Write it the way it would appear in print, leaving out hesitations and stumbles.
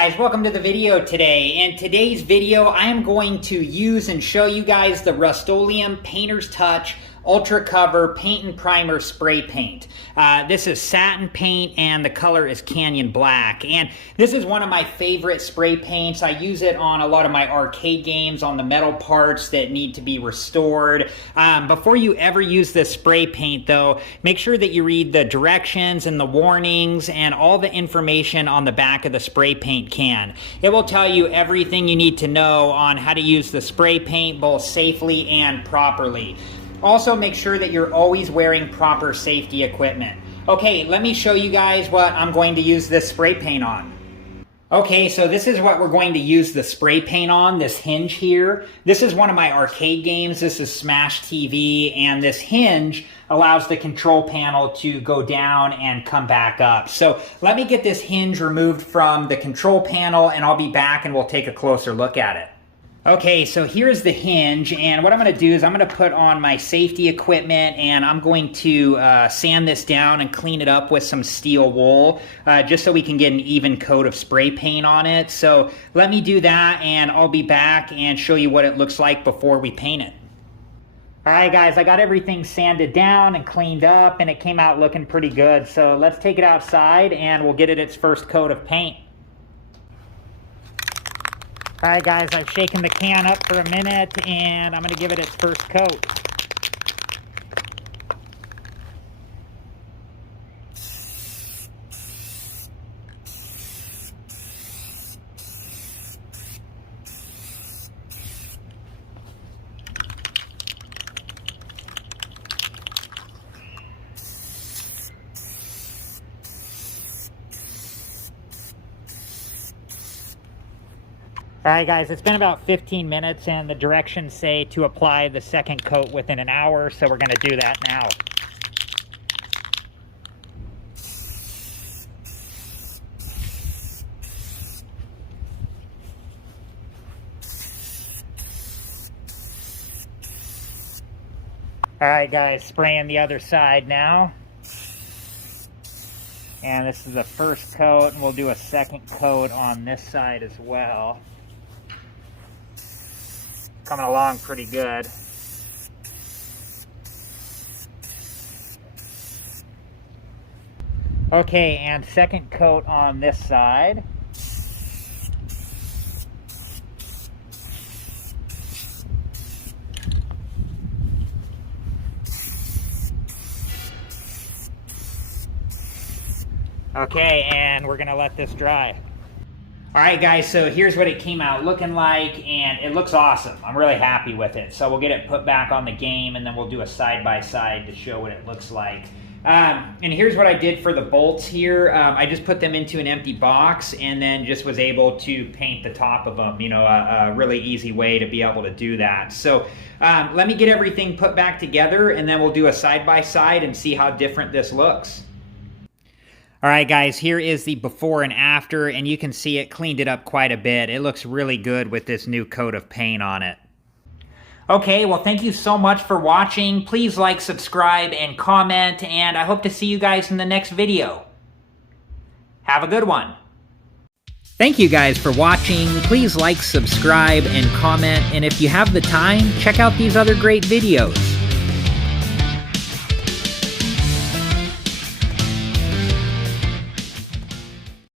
guys, welcome to the video today. In today's video, I am going to use and show you guys the Rustoleum Painter's Touch Ultra Cover Paint and Primer Spray Paint. This is satin paint and the color is Canyon Black. And this is one of my favorite spray paints. I use it on a lot of my arcade games on the metal parts that need to be restored. Before you ever use this spray paint though, make sure that you read the directions and the warnings and all the information on the back of the spray paint can. It will tell you everything you need to know on how to use the spray paint both safely and properly. Also, make sure that you're always wearing proper safety equipment. Okay, let me show you guys what I'm going to use this spray paint on. Okay, so this is what we're going to use the spray paint on, this hinge here. This is one of my arcade games. This is Smash TV, and this hinge allows the control panel to go down and come back up. So let me get this hinge removed from the control panel, and I'll be back and we'll take a closer look at it. Okay, so here's the hinge, and what I'm going to do is I'm going to put on my safety equipment and I'm going to sand this down and clean it up with some steel wool just so we can get an even coat of spray paint on it. So let me do that and I'll be back and show you what it looks like before we paint it. Alright guys, I got everything sanded down and cleaned up and it came out looking pretty good. So let's take it outside and we'll get it its first coat of paint. Alright guys, I've shaken the can up for a minute and I'm going to give it its first coat. Alright guys, it's been about 15 minutes and the directions say to apply the second coat within an hour, so we're going to do that now. Alright guys, spraying the other side now. And this is the first coat, and we'll do a second coat on this side as well. Coming along pretty good. Okay, and second coat on this side. Okay, and we're gonna let this dry. Alright guys, so here's what it came out looking like, and it looks awesome. I'm really happy with it. So we'll get it put back on the game, and then we'll do a side-by-side to show what it looks like. And here's what I did for the bolts here. I just put them into an empty box, and then just was able to paint the top of them. You know, a really easy way to be able to do that. So let me get everything put back together, and then we'll do a side-by-side and see how different this looks. Alright guys, here is the before and after, and you can see it cleaned it up quite a bit. It looks really good with this new coat of paint on it. Okay, well thank you so much for watching. Please like, subscribe, and comment, and I hope to see you guys in the next video. Have a good one. Thank you guys for watching. Please like, subscribe, and comment, and if you have the time, check out these other great videos.